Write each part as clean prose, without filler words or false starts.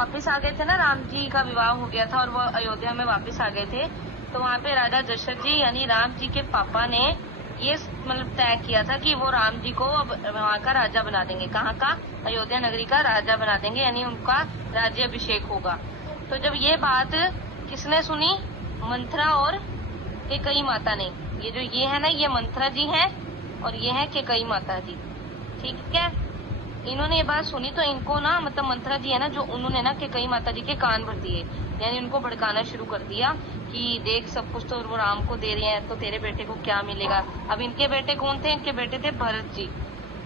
वापस आ गए थे ना, राम जी का विवाह हो गया था और वो अयोध्या में वापस आ गए थे, तो वहाँ पे राजा दशरथ जी यानी राम जी के पापा ने ये मतलब तय किया था कि वो राम जी को अब वहाँ का राजा बना देंगे। कहाँ का? अयोध्या नगरी का राजा बना देंगे, यानी उनका राज्याभिषेक होगा। तो जब ये बात किसने सुनी? मंथरा और कैकेयी माता ने। ये जो ये है ना, ये मंथरा जी है और ये है कैकेयी माता जी, ठीक है। इन्होंने ये बात सुनी तो इनको ना, मतलब मंथरा जी है ना जो, उन्होंने ना कैकेयी माता जी के कान भर दिए, यानी उनको भड़काना शुरू कर दिया कि देख सब कुछ तो वो राम को दे रहे हैं, तो तेरे बेटे को क्या मिलेगा। अब इनके बेटे कौन थे? इनके बेटे थे भरत जी।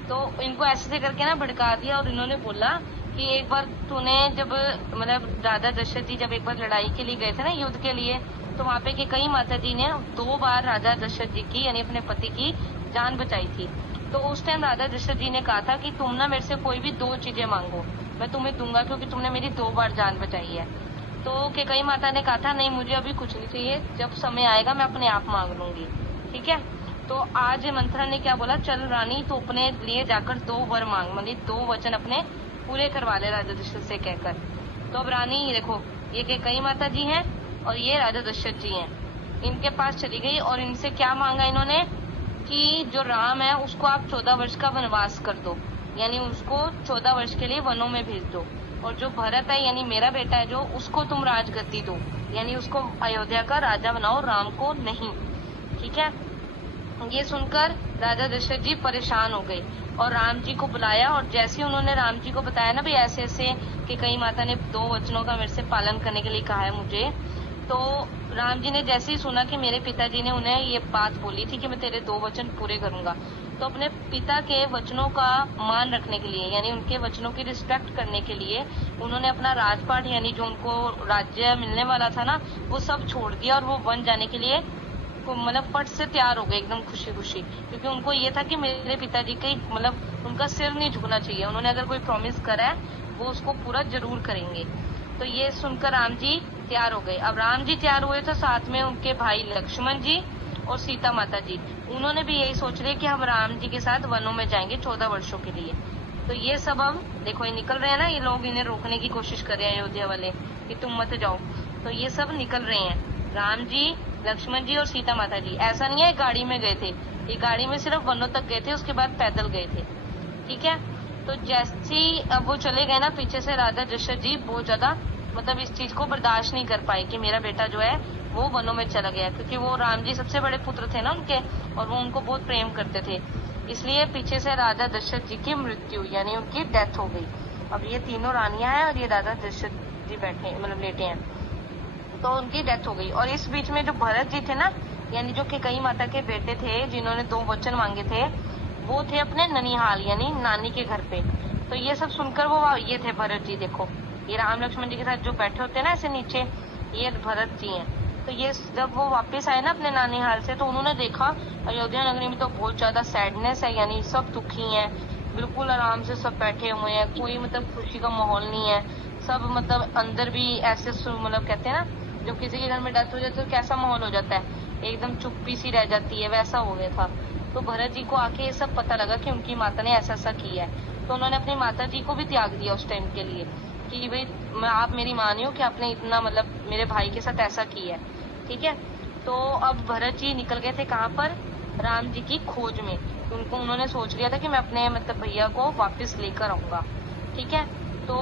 तो इनको ऐसे से करके ना भड़का दिया और इन्होंने बोला कि एक बार तूने जब मतलब राजा दशरथ जी जब एक बार लड़ाई के लिए गए थे ना, युद्ध के लिए, तो वहाँ पे कैकेयी माता जी ने 2 बार राजा दशरथ जी की यानी अपने पति की जान बचाई थी। तो उस टाइम राजा दशरथ जी ने कहा था कि तुम ना मेरे से कोई भी 2 चीजें मांगो, मैं तुम्हें दूंगा, क्योंकि तुमने मेरी 2 बार जान बचाई है। तो कैकेयी माता ने कहा था नहीं मुझे अभी कुछ नहीं चाहिए, जब समय आएगा मैं अपने आप मांग लूंगी, ठीक है। तो आज मंथरा ने क्या बोला, चल रानी तो अपने लिए जाकर 2 वर मांग, मतलब 2 वचन अपने पूरे करवा ले राजा दशरथ से कहकर। तो अब रानी देखो, ये कैकेयी माता जी हैं और ये राजा दशरथ जी हैं, इनके पास चली गई और इनसे क्या मांगा इन्होंने कि जो राम है उसको आप 14 वर्ष का वनवास कर दो, यानी उसको 14 वर्ष के लिए वनों में भेज दो, और जो भरत है यानी मेरा बेटा है जो, उसको तुम राजगद्दी दो, यानी उसको अयोध्या का राजा बनाओ, राम को नहीं, ठीक है। ये सुनकर राजा दशरथ जी परेशान हो गए और राम जी को बुलाया, और जैसे ही उन्होंने राम जी को बताया ना भाई ऐसे ऐसे कि कैकेयी माता ने 2 वचनों का मेरे से पालन करने के लिए कहा है मुझे, तो राम जी ने जैसे ही सुना कि मेरे पिताजी ने उन्हें ये बात बोली थी कि मैं तेरे 2 वचन पूरे करूंगा, तो अपने पिता के वचनों का मान रखने के लिए यानी उनके वचनों की रिस्पेक्ट करने के लिए उन्होंने अपना राजपाट यानी जो उनको राज्य मिलने वाला था ना, वो सब छोड़ दिया और वो वन जाने के लिए मतलब फट से तैयार हो गए एकदम खुशी खुशी, क्योंकि उनको ये था कि मेरे पिताजी के मतलब उनका सिर नहीं झुकना चाहिए, उन्होंने अगर कोई प्रॉमिस करा है वो उसको पूरा जरूर करेंगे। तो ये सुनकर राम जी तैयार हो गए। अब राम जी तैयार हुए तो साथ में उनके भाई लक्ष्मण जी और सीता माता जी, उन्होंने भी यही सोच रहे कि हम राम जी के साथ वनों में जाएंगे 14 वर्षों के लिए। तो ये सब अब देखो ये निकल रहे हैं ना, ये लोग इन्हें रोकने की कोशिश कर रहे हैं अयोध्या वाले कि तुम मत जाओ, तो ये सब निकल रहे हैं, राम जी, लक्ष्मण जी और सीता माता जी। ऐसा नहीं है गाड़ी में गए थे, ये गाड़ी में सिर्फ वनों तक गए थे, उसके बाद पैदल गए थे, ठीक है। तो जैसे ही अब वो चले गए ना, पीछे से राजा दशरथ जी बहुत ज्यादा मतलब इस चीज को बर्दाश्त नहीं कर पाए कि मेरा बेटा जो है वो वनों में चला गया, क्योंकि वो राम जी सबसे बड़े पुत्र थे ना उनके, और वो उनको बहुत प्रेम करते थे, इसलिए पीछे से राजा दशरथ जी की मृत्यु यानी उनकी डेथ हो गई। अब ये तीनों रानियां हैं और ये राजा दशरथ जी बैठे मतलब लेटे हैं, तो उनकी डेथ हो गई। और इस बीच में जो भरत जी थे ना, यानी जो कैकेयी माता के बेटे थे जिन्होंने 2 वचन मांगे थे, वो थे अपने ननिहाल यानी नानी के घर पे। तो ये सब सुनकर वो ये थे भरत जी, देखो ये राम लक्ष्मण जी के साथ जो बैठे होते हैं ना ऐसे नीचे, ये भरत जी हैं। तो ये जब वो वापस आए ना अपने नानीहाल से, तो उन्होंने देखा अयोध्या नगरी में तो बहुत ज्यादा सैडनेस है, यानी सब दुखी हैं, बिल्कुल आराम से सब बैठे हुए हैं, कोई मतलब खुशी का माहौल नहीं है, सब मतलब अंदर भी ऐसे मतलब कहते हैं ना जब किसी के घर में डेथ हो जाती है तो कैसा माहौल हो जाता है, एकदम चुप्पी सी रह जाती है, वैसा हो गया था। तो भरत जी को आके ये सब पता लगा कि उनकी माता ने ऐसा ऐसा किया है, तो उन्होंने अपनी माता जी को भी त्याग दिया उस टाइम के लिए कि भाई आप मेरी माँ नहीं हो कि आपने इतना मतलब मेरे भाई के साथ ऐसा किया है, ठीक है। तो अब भरत जी निकल गए थे कहाँ पर, राम जी की खोज में। तो उन्होंने सोच लिया था कि मैं अपने मतलब भैया को वापस लेकर आऊंगा, ठीक है। तो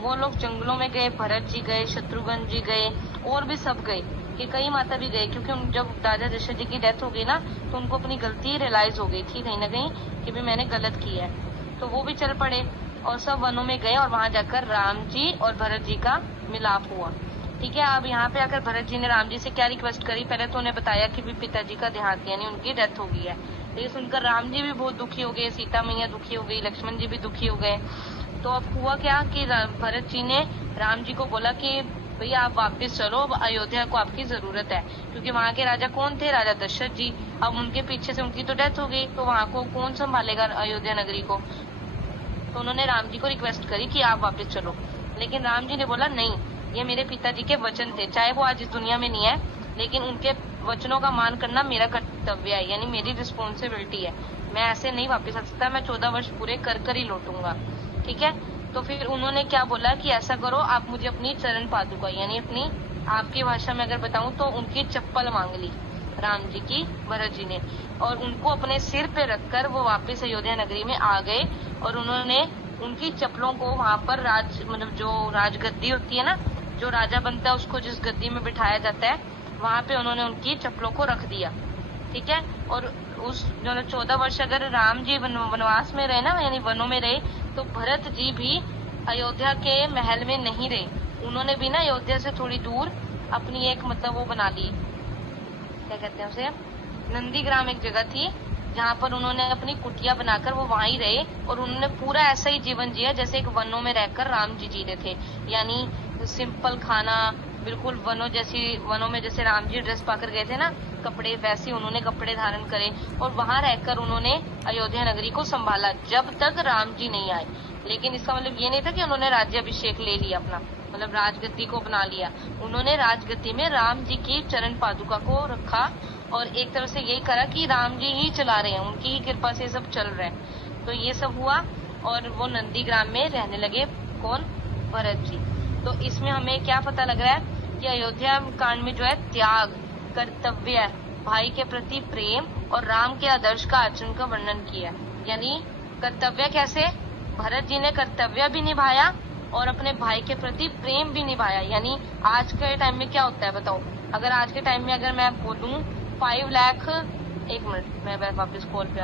वो लोग जंगलों में गए, भरत जी गए, शत्रुघ्न जी गए और भी सब गए, कैकेयी माता भी गए, क्योंकि जब राजा दशरथ जी की डेथ हो गई ना, तो उनको अपनी गलती रियलाइज हो गई थी कहीं ना कहीं कि भी मैंने गलत किया है। तो वो भी चल पड़े और सब वनों में गए और वहां जाकर राम जी और भरत जी का मिलाप हुआ, ठीक है। अब यहाँ पे आकर भरत जी ने राम जी से क्या रिक्वेस्ट करी, पहले तो उन्हें बताया कि भी पिताजी का देहांत यानी उनकी डेथ हो गई है। तो ये सुनकर राम जी भी बहुत दुखी हो गए, सीता मैया दुखी हो गई, लक्ष्मण जी भी दुखी हो गए। तो अब हुआ क्या कि भरत जी ने राम जी को बोला कि भैया आप वापस चलो, अब अयोध्या को आपकी जरूरत है, क्योंकि वहाँ के राजा कौन थे, राजा दशरथ जी। अब उनके पीछे से उनकी तो डेथ हो गई, तो वहाँ को कौन संभालेगा अयोध्या नगरी को। तो उन्होंने राम जी को रिक्वेस्ट करी कि आप वापस चलो, लेकिन राम जी ने बोला नहीं, ये मेरे पिताजी के वचन थे, चाहे वो आज इस दुनिया में नहीं है, लेकिन उनके वचनों का मान करना मेरा कर्तव्य है, यानी मेरी रिस्पॉन्सिबिलिटी है, मैं ऐसे नहीं वापस आ सकता, मैं 14 वर्ष पूरे कर कर ही लौटूंगा, ठीक है। तो फिर उन्होंने क्या बोला कि ऐसा करो, आप मुझे अपनी चरण पादुका यानी अपनी, आपकी भाषा में अगर बताऊं तो उनकी चप्पल मांग ली राम जी की, भरत जी ने, और उनको अपने सिर पे रखकर वो वापस अयोध्या नगरी में आ गए। और उन्होंने उनकी चप्पलों को वहां पर मतलब जो राजगद्दी होती है ना, जो राजा बनता है उसको जिस गद्दी में बिठाया जाता है, वहां पे उन्होंने उनकी चप्पलों को रख दिया। ठीक है। और उस जो 14 वर्ष अगर राम जी वनवास में रहे ना, यानी वनों में रहे, तो भरत जी भी अयोध्या के महल में नहीं रहे। उन्होंने भी ना अयोध्या से थोड़ी दूर अपनी एक मतलब वो बना ली, क्या कहते हैं उसे, नंदीग्राम एक जगह थी जहाँ पर उन्होंने अपनी कुटिया बनाकर वो वहीं रहे। और उन्होंने पूरा ऐसा ही जीवन जिया जैसे एक वनों में रहकर राम जी जी रहे थे, यानी सिंपल खाना, बिल्कुल वनों में जैसे राम जी ड्रेस पाकर गए थे ना कपड़े, वैसे उन्होंने कपड़े धारण करे और वहां रहकर उन्होंने अयोध्या नगरी को संभाला जब तक राम जी नहीं आए। लेकिन इसका मतलब ये नहीं था कि उन्होंने राज्याभिषेक ले लिया अपना, मतलब राजगद्दी को अपना लिया। उन्होंने राजगद्दी में राम जी की चरण पादुका को रखा और एक तरह से यही करा कि राम जी ही चला रहे हैं, उनकी ही कृपा से सब चल रहा है। तो ये सब हुआ और वो नंदीग्राम में रहने लगे। कौन? भरत जी। तो इसमें हमें क्या पता लग रहा है कि अयोध्या कांड में जो है त्याग, कर्तव्य, भाई के प्रति प्रेम और राम के आदर्श का आचरण का वर्णन किया। यानी कर्तव्य कैसे, भरत जी ने कर्तव्य भी निभाया और अपने भाई के प्रति प्रेम भी निभाया। यानी आज के टाइम में क्या होता है बताओ, अगर आज के टाइम में अगर मैं बोलूं 5 लाख, एक मिनट मैं वापस कॉल पे